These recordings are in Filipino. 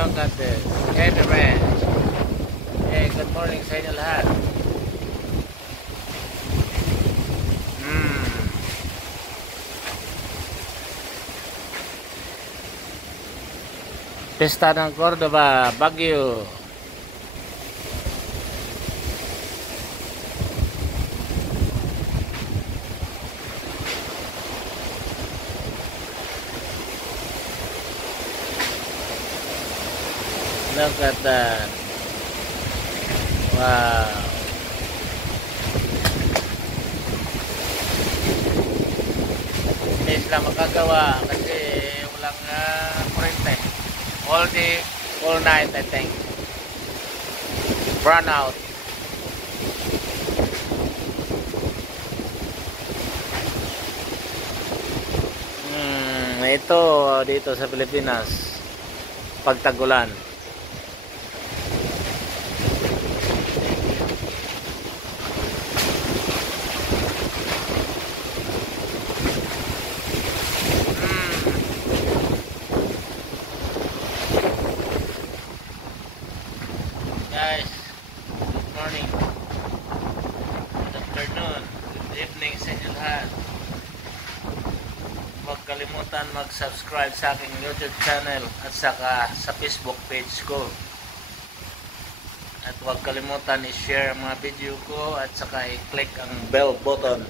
Look at this. Heavy rain. Hey, good morning sa inyo lahat. Pesta ng Cordoba, Baguio. Look at that. Wow. Hindi sila makagawa kasi walang kurente. All night I think. Brown out. Ito dito sa Pilipinas pagtagulan. Guys, good morning, good afternoon, good evening sa inyo lahat. Huwag kalimutan mag-subscribe sa aking YouTube channel at saka sa Facebook page ko. At huwag kalimutan i-share ang mga video ko at saka i-click ang bell button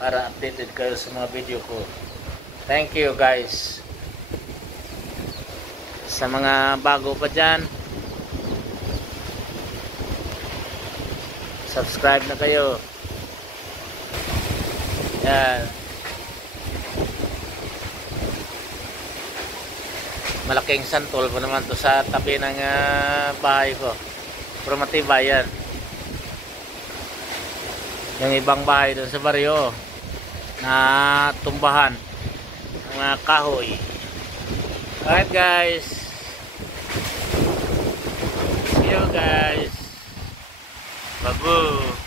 para updated kayo sa mga video ko. Thank you guys. Sa mga bago pa dyan, subscribe na kayo. Yan. Malaking santol po naman to sa tabi ng bahay ko. Pero matibay yan. Yung ibang bahay doon sa baryo na tumbahan ng mga kahoy. Alright guys. See you guys. Babu.